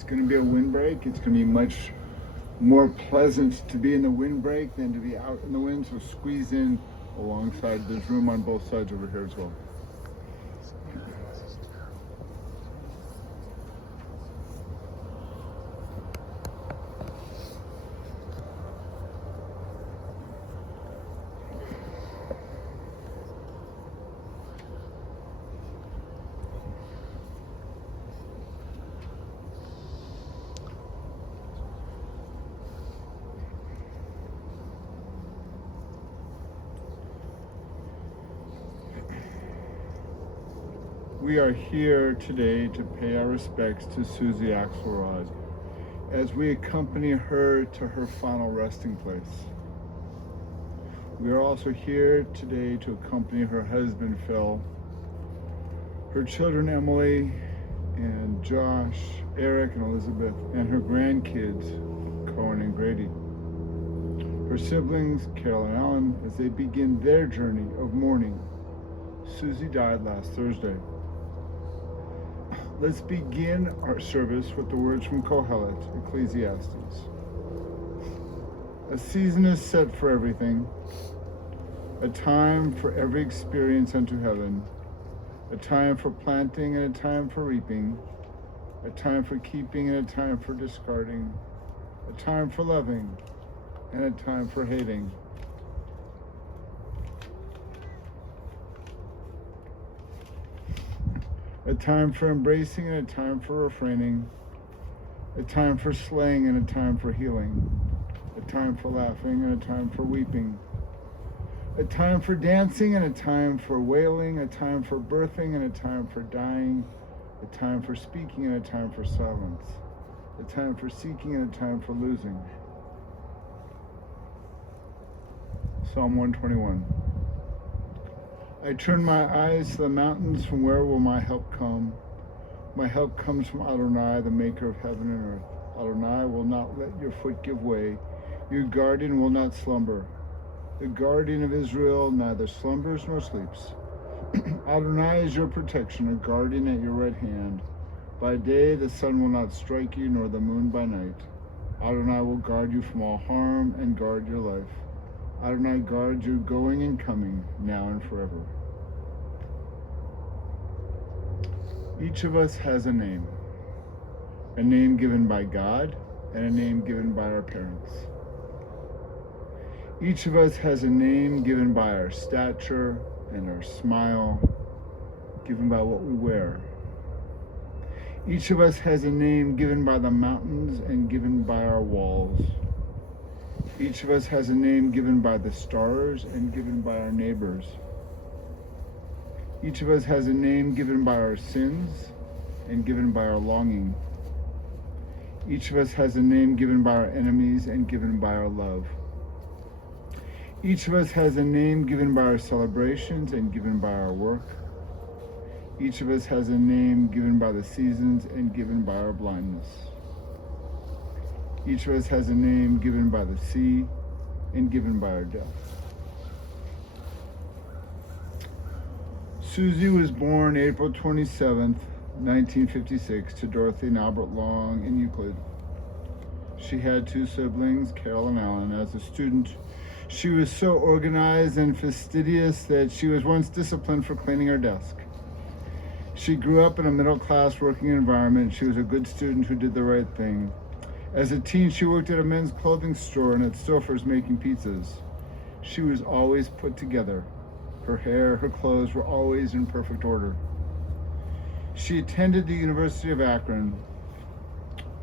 It's going to be a windbreak. It's going to be much more pleasant to be in the windbreak than to be out in the wind, so squeeze in alongside. There's room on both sides over here as well. We are here today to pay our respects to Susie Axelrod as we accompany her to her final resting place. We are also here today to accompany her husband, Phil, her children, Emily and Josh, Eric and Elizabeth, and her grandkids, Cohen and Grady. Her siblings, Carol and Alan, as they begin their journey of mourning. Susie died last Thursday. Let's begin our service with the words from Kohelet, Ecclesiastes. A season is set for everything, a time for every experience unto heaven, a time for planting and a time for reaping, a time for keeping and a time for discarding, a time for loving and a time for hating. A time for embracing and a time for refraining, a time for slaying and a time for healing, a time for laughing and a time for weeping, a time for dancing and a time for wailing, a time for birthing and a time for dying, a time for speaking and a time for silence, a time for seeking and a time for losing. Psalm 121. I turn my eyes to the mountains, from where will my help come? My help comes from Adonai, the maker of heaven and earth. Adonai will not let your foot give way. Your guardian will not slumber. The guardian of Israel neither slumbers nor sleeps. Adonai is your protection, a guardian at your right hand. By day the sun will not strike you, nor the moon by night. Adonai will guard you from all harm and guard your life. Adonai guards you going and coming, now and forever. Each of us has a name given by God and a name given by our parents. Each of us has a name given by our stature and our smile, given by what we wear. Each of us has a name given by the mountains and given by our walls. Each of us has a name given by the stars and given by our neighbors. Each of us has a name given by our sins and given by our longing. Each of us has a name given by our enemies and given by our love. Each of us has a name given by our celebrations and given by our work. Each of us has a name given by the seasons and given by our blindness. Each of us has a name given by the sea and given by our death. Susie was born April 27th, 1956, to Dorothy and Albert Long in Euclid. She had two siblings, Carol and Alan. As a student, she was so organized and fastidious that she was once disciplined for cleaning her desk. She grew up in a middle-class working environment. She was a good student who did the right thing. As a teen, she worked at a men's clothing store and at Stouffer's making pizzas. She was always put together. Her hair, her clothes were always in perfect order. She attended the University of Akron,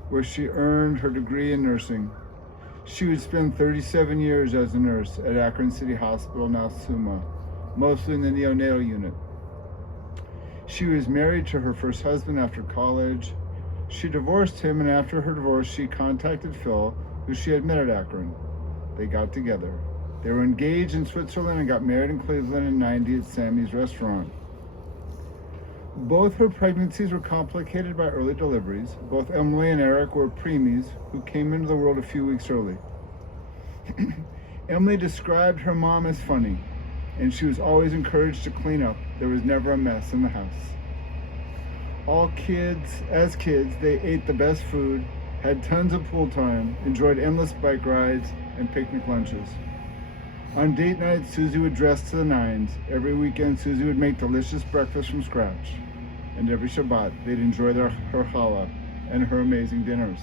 where she earned her degree in nursing. She would spend 37 years as a nurse at Akron City Hospital, now SUMA, mostly in the neonatal unit. She was married to her first husband after college. She divorced him, and after her divorce, she contacted Phil, who she had met at Akron. They got together. They were engaged in Switzerland and got married in Cleveland in '90 at Sammy's restaurant. Both her pregnancies were complicated by early deliveries. Both Emily and Eric were preemies who came into the world a few weeks early. Emily described her mom as funny, and she was always encouraged to clean up. There was never a mess in the house. As kids, they ate the best food, had tons of pool time, enjoyed endless bike rides, and picnic lunches. On date nights, Susie would dress to the nines. Every weekend, Susie would make delicious breakfast from scratch. And every Shabbat, they'd enjoy her challah and her amazing dinners.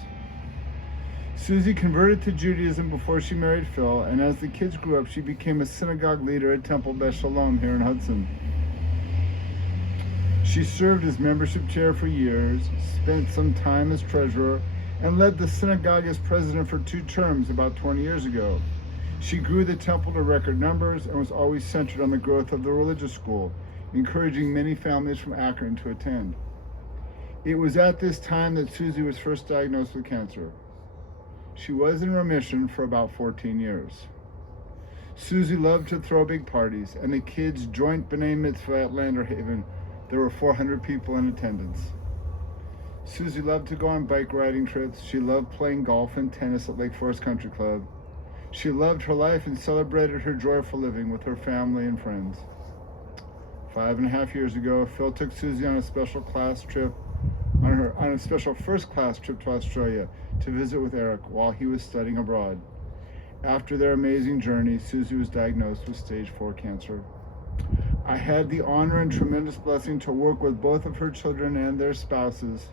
Susie converted to Judaism before she married Phil, and as the kids grew up, she became a synagogue leader at Temple Beth Shalom here in Hudson. She served as membership chair for years, spent some time as treasurer, and led the synagogue as president for 2 terms about 20 years ago. She grew the temple to record numbers and was always centered on the growth of the religious school, encouraging many families from Akron to attend. It was at this time that Susie was first diagnosed with cancer. She was in remission for about 14 years. Susie loved to throw big parties, and the kids' joint B'nai Mitzvah at Lander Haven, there were 400 people in attendance. Susie loved to go on bike riding trips. She loved playing golf and tennis at Lake Forest Country Club. She loved her life and celebrated her joyful living with her family and friends. 5.5 years ago, Phil took Susie on a special first class trip to Australia to visit with Eric while he was studying abroad. After their amazing journey, Susie was diagnosed with stage 4 cancer. I had the honor and tremendous blessing to work with both of her children and their spouses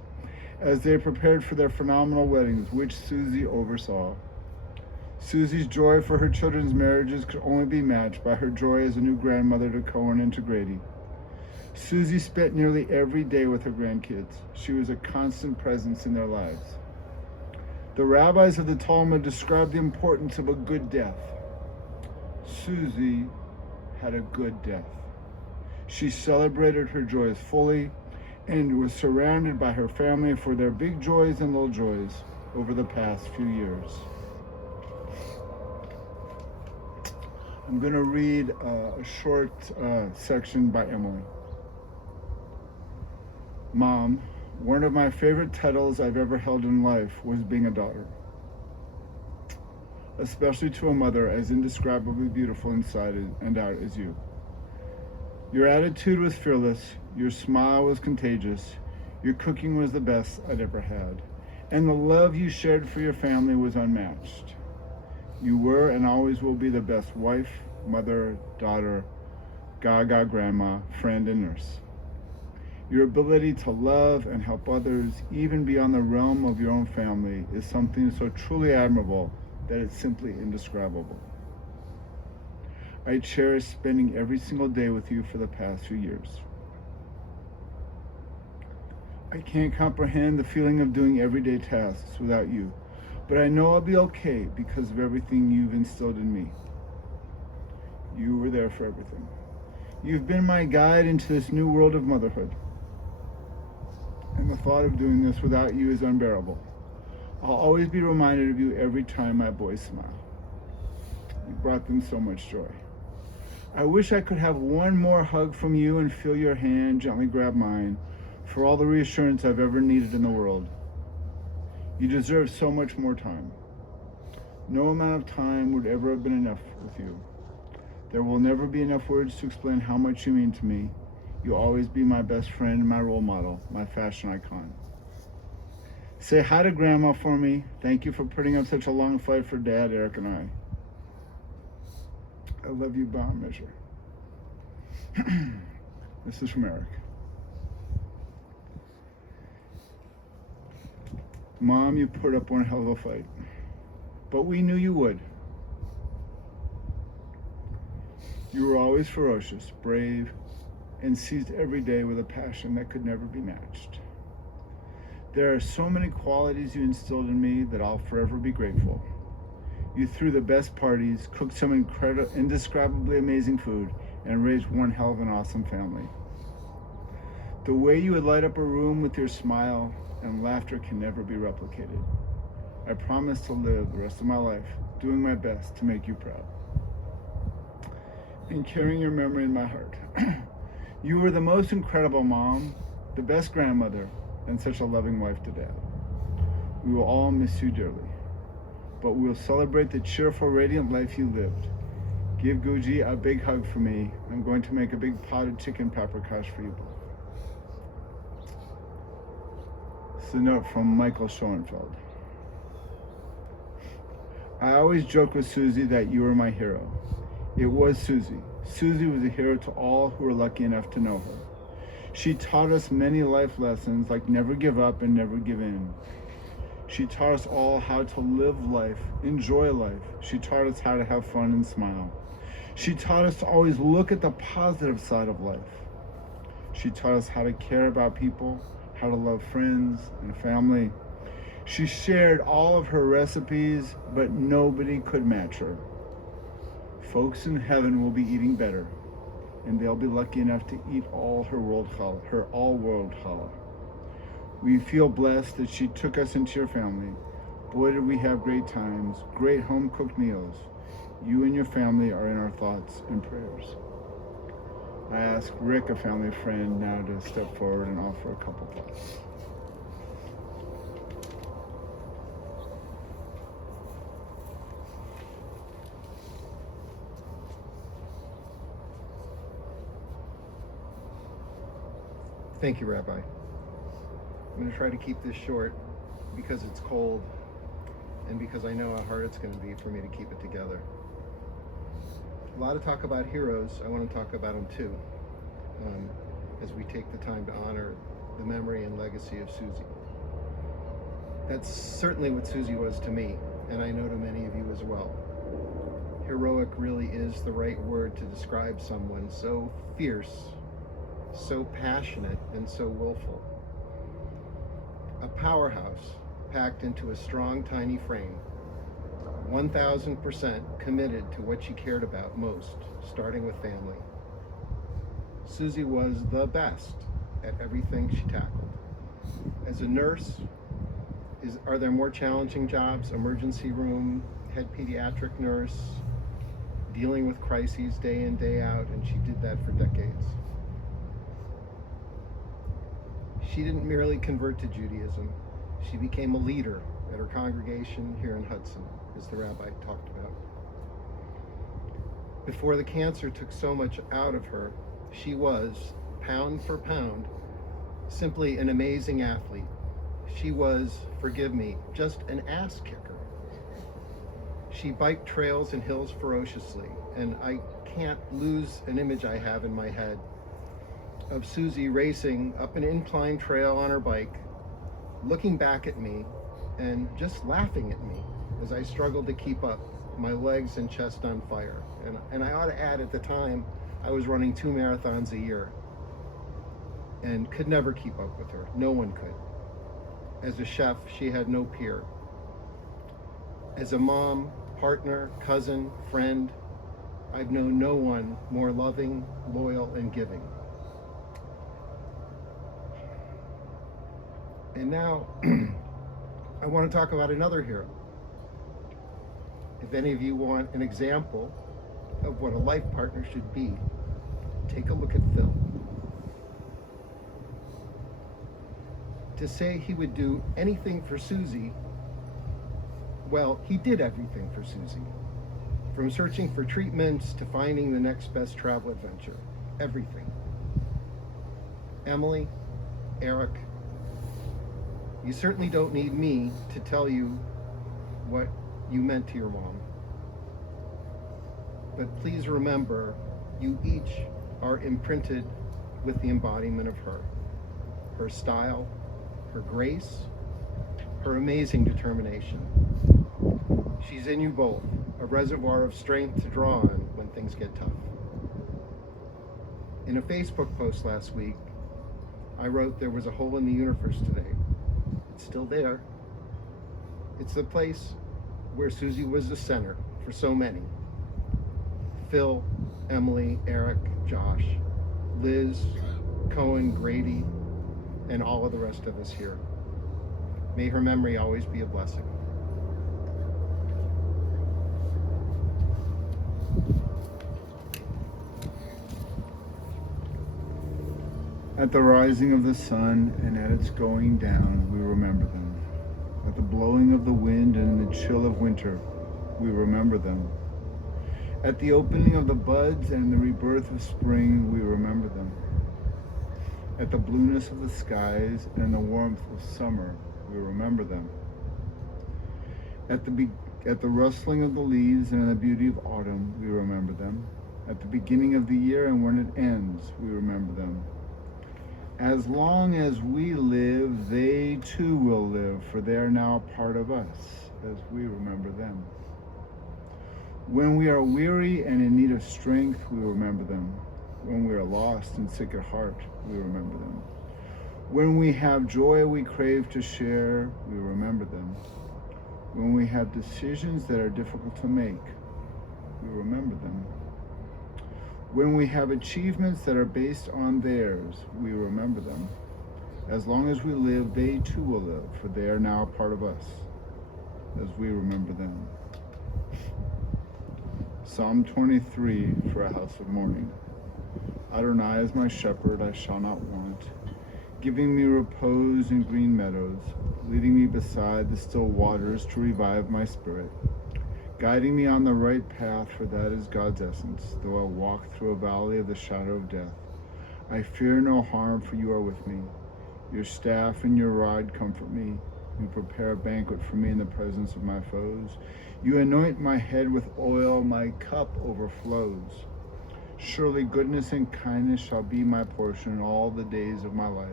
as they prepared for their phenomenal weddings, which Susie oversaw. Susie's joy for her children's marriages could only be matched by her joy as a new grandmother to Cohen and to Grady. Susie spent nearly every day with her grandkids. She was a constant presence in their lives. The rabbis of the Talmud described the importance of a good death. Susie had a good death. She celebrated her joys fully and was surrounded by her family for their big joys and little joys over the past few years. I'm going to read a short section by Emily. Mom, one of my favorite titles I've ever held in life was being a daughter, especially to a mother as indescribably beautiful inside and out as you. Your attitude was fearless, your smile was contagious, your cooking was the best I'd ever had, and the love you shared for your family was unmatched. You were and always will be the best wife, mother, daughter, gaga grandma, friend, and nurse. Your ability to love and help others, even beyond the realm of your own family, is something so truly admirable that it's simply indescribable. I cherish spending every single day with you for the past few years. I can't comprehend the feeling of doing everyday tasks without you, but I know I'll be okay because of everything you've instilled in me. You were there for everything. You've been my guide into this new world of motherhood. And the thought of doing this without you is unbearable. I'll always be reminded of you every time my boys smile. You brought them so much joy. I wish I could have one more hug from you and feel your hand gently grab mine for all the reassurance I've ever needed in the world. You deserve so much more time. No amount of time would ever have been enough with you. There will never be enough words to explain how much you mean to me. You'll always be my best friend, my role model, my fashion icon. Say hi to Grandma for me. Thank you for putting up such a long fight for Dad, Eric, and I. I love you beyond measure. This is from Eric. Mom, you put up one hell of a fight, but we knew you would. You were always ferocious, brave, and seized every day with a passion that could never be matched. There are so many qualities you instilled in me that I'll forever be grateful. You threw the best parties, cooked some indescribably amazing food, and raised one hell of an awesome family. The way you would light up a room with your smile and laughter can never be replicated. I promise to live the rest of my life doing my best to make you proud and carrying your memory in my heart. You were the most incredible mom, the best grandmother, and such a loving wife to Dad. We will all miss you dearly, but we will celebrate the cheerful, radiant life you lived. Give Guji a big hug for me. I'm going to make a big potted chicken paprikash for you both. It's a note from Michael Schoenfeld. I always joke with Susie that you were my hero. It was Susie. Susie was a hero to all who were lucky enough to know her. She taught us many life lessons like never give up and never give in. She taught us all how to live life, enjoy life. She taught us how to have fun and smile. She taught us to always look at the positive side of life. She taught us how to care about people, how to love friends and family. She shared all of her recipes, but nobody could match her. Folks in heaven will be eating better, and they'll be lucky enough to eat all her all-world challah. We feel blessed that she took us into your family. Boy, did we have great times, great home-cooked meals. You and your family are in our thoughts and prayers. I ask Rick, a family friend, now to step forward and offer a couple thoughts. Thank you, Rabbi. I'm going to try to keep this short because it's cold and because I know how hard it's going to be for me to keep it together. A lot of talk about heroes. I want to talk about them too, as we take the time to honor the memory and legacy of Susie. That's certainly what Susie was to me, and I know to many of you as well. Heroic really is the right word to describe someone so fierce, so passionate, and so willful. A powerhouse packed into a strong, tiny frame, 1,000% committed to what she cared about most, starting with family. Susie was the best at everything she tackled. As a nurse, are there more challenging jobs? Emergency room, head pediatric nurse, dealing with crises day in, day out, and she did that for decades. She didn't merely convert to Judaism. She became a leader at her congregation here in Hudson, as the rabbi talked about. Before the cancer took so much out of her, she was, pound for pound, simply an amazing athlete. She was, forgive me, just an ass kicker. She biked trails and hills ferociously, and I can't lose an image I have in my head of Susie racing up an incline trail on her bike, looking back at me and just laughing at me as I struggled to keep up, my legs and chest on fire. And I ought to add, at the time, I was running 2 marathons a year and could never keep up with her. No one could. As a chef, she had no peer. As a mom, partner, cousin, friend, I've known no one more loving, loyal, and giving. And now, I want to talk about another hero. If any of you want an example of what a life partner should be, take a look at Phil. To say he would do anything for Susie, well, he did everything for Susie. From searching for treatments to finding the next best travel adventure, everything. Emily, Eric, you certainly don't need me to tell you what you meant to your mom. But please remember, you each are imprinted with the embodiment of her. Her style, her grace, her amazing determination. She's in you both, a reservoir of strength to draw on when things get tough. In a Facebook post last week, I wrote there was a hole in the universe today. It's still there. It's the place where Susie was the center for so many. Phil, Emily, Eric, Josh, Liz, Cohen, Grady, and all of the rest of us here. May her memory always be a blessing. At the rising of the sun and at its going down, we remember them. At the blowing of the wind and in the chill of winter, we remember them. At the opening of the buds and the rebirth of spring, we remember them. At the blueness of the skies and in the warmth of summer, we remember them. At the rustling of the leaves and in the beauty of autumn, we remember them. At the beginning of the year and when it ends, we remember them. As long as we live, they too will live, for they are now a part of us, as we remember them. When we are weary and in need of strength, we remember them. When we are lost and sick at heart, we remember them. When we have joy we crave to share, we remember them. When we have decisions that are difficult to make, we remember them. When we have achievements that are based on theirs, we remember them. As long as we live, they too will live, for they are now a part of us, as we remember them. Psalm 23 for a house of mourning. Adonai is my shepherd, I shall not want, giving me repose in green meadows, leading me beside the still waters to revive my spirit, guiding me on the right path, for that is God's essence. Though I walk through a valley of the shadow of death, I fear no harm, for you are with me. Your staff and your rod comfort me. You prepare a banquet for me in the presence of my foes. You anoint my head with oil, my cup overflows. Surely goodness and kindness shall be my portion all the days of my life,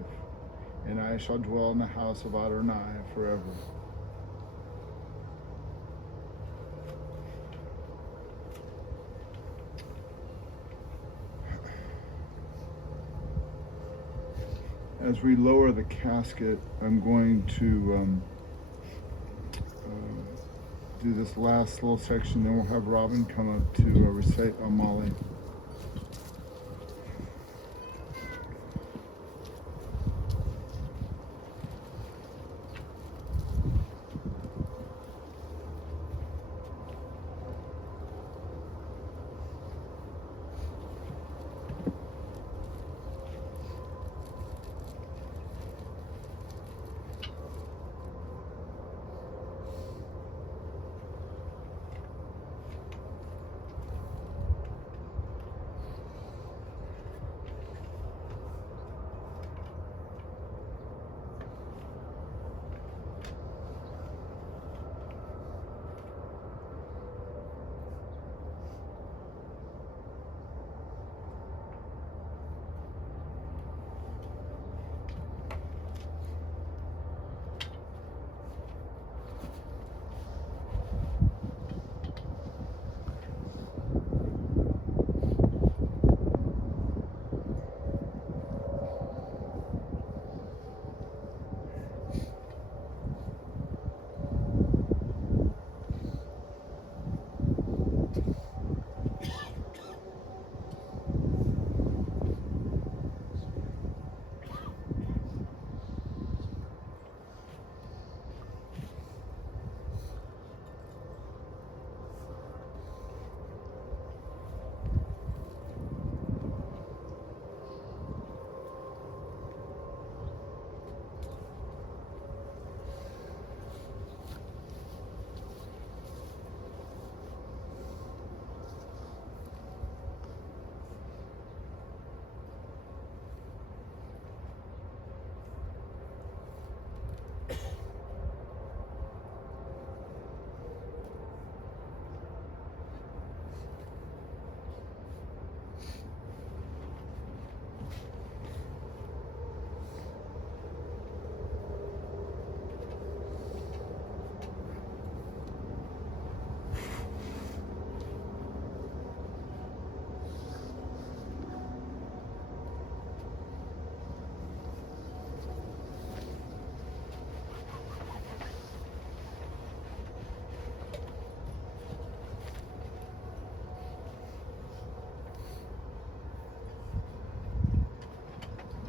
and I shall dwell in the house of Adonai forever. As we lower the casket, I'm going to do this last little section, then we'll have Robin come up to recite Amali.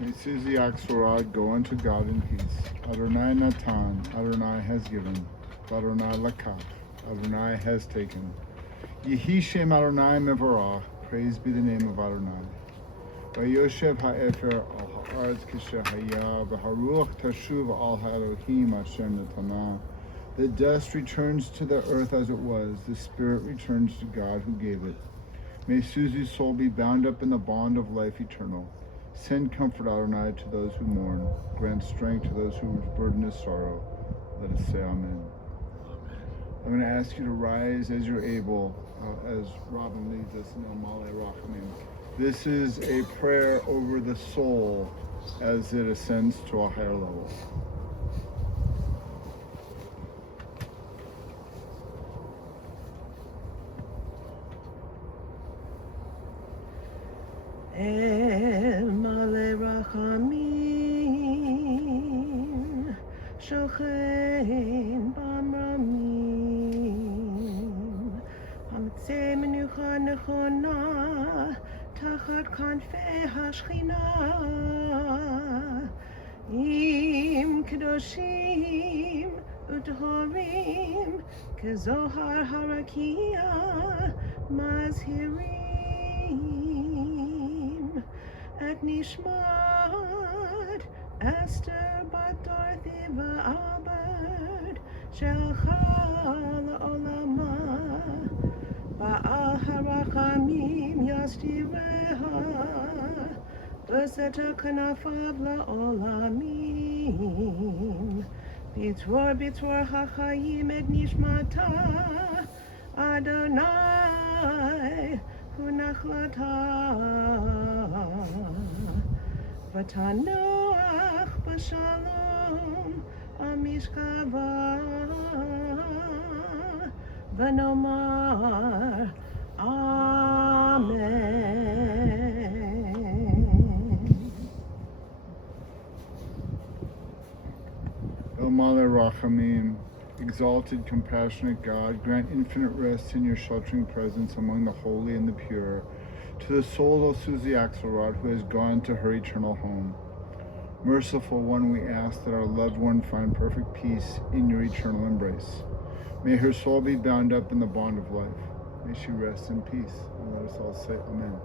May Susie Axelrod go unto God in peace. Adonai Natan, Adonai has given. Adonai Lakach, Adonai has taken. Yehi Shem Adonai Mevorach, praise be the name of Adonai. Vayoshev ha'efer al ha'aretz kisher haya, v'haruach tashuv al ha'elohim Hashem netana. The dust returns to the earth as it was, the spirit returns to God who gave it. May Susie's soul be bound up in the bond of life eternal. Send comfort, Adonai, to those who mourn. Grant strength to those whose burden is sorrow. Let us say Amen. I'm going to ask you to rise as you're able, as Robin leads us in Amalei Rachamim. This is a prayer over the soul as it ascends to a higher level. El Malei Rachamim Shochen Bamramim Hametzeh Menucha Nechona Tachat Kanfei Hashchina Im Kedoshim U'Tahorim Kezohar Harakia Mazhirim Et Nishmat Esther Bat Dorothy Va'Albert Shelcha La'olama Ba'al Harachamim Yastireha B'Seta Kanafav La'olamim Bitvor HaChayim Et Nishmata Adonai Hunachlata V'tanoach b'shalom Amishkava V'nomar Amen. El Malei Rachamim, exalted, compassionate God, grant infinite rest in your sheltering presence among the holy and the pure, to the soul of Susie Axelrod, who has gone to her eternal home. Merciful One, we ask that our loved one find perfect peace in your eternal embrace. May her soul be bound up in the bond of life. May she rest in peace. And let us all say Amen.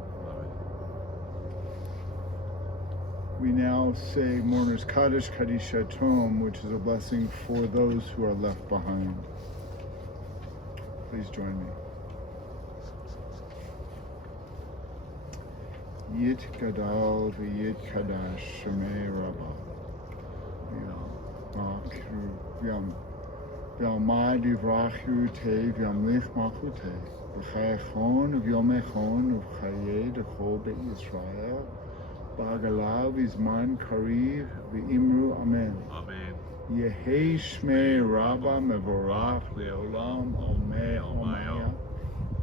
We now say Mourner's Kaddish Kaddish Yatom, which is a blessing for those who are left behind. Please join me. Yit Gadal v'Yit Kadash Shemei Rabba V'Yamad Yivrachu Te V'Yamlich Machute V'Chayechon V'Yomechon V'Chayei D'Chol Beit Yisrael Ba'agalav Izman Kariv V'Imru Amen. Amen. Yehei Shmei Rabba Mevorach Leolam Omei Omaya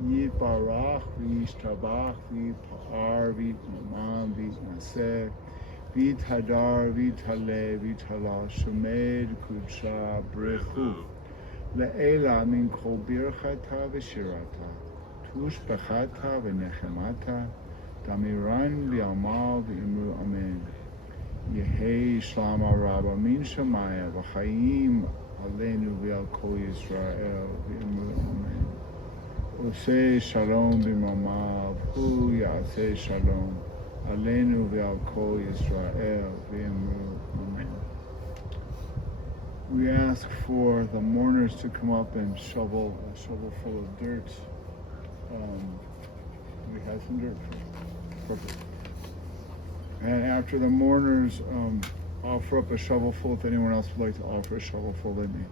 Yibarach V'Yishtabach V'Yipar V'Yitmam V'Yitnaseh V'Yithadar V'Yitale V'Yitala Shemed Kudsha Brechu Le'ela Min Kol Birchata V'Shirata Tush Bechata V'Nechemata Damiran V'Yamal V'Imru Amen. Yehei Shlama Rabba Min Shemaya V'Chaim Aleinu V'Al Kol Yisrael V'Imru Amen. Osei Shalom B'Mamav Hu Ya'asei Shalom Aleinu V'Al Kol Yisrael V'Imru Amen. We ask for the mourners to come up and shovel a shovel full of dirt. We have some dirt. Perfect. And after the mourners offer up a shovelful, if anyone else would like to offer a shovelful, let me.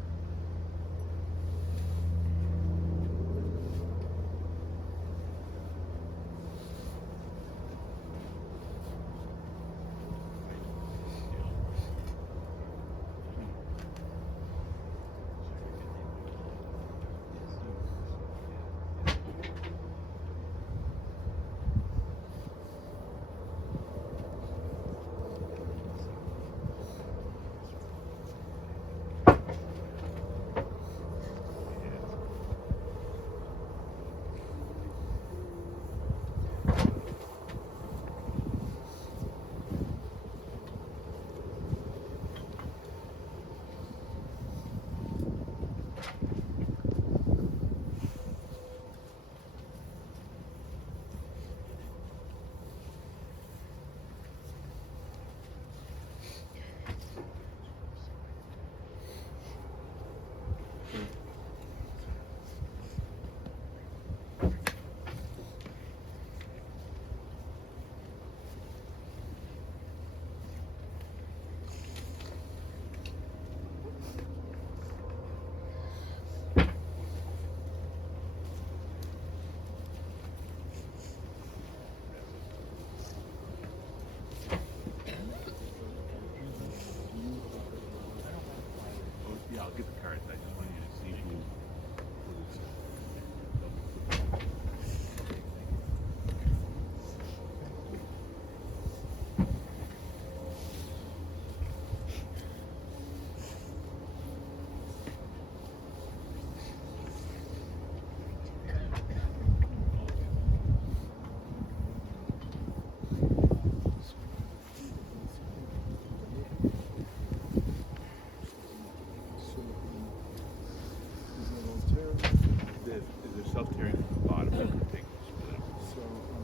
they're self-tearing from the bottom. They can take this. So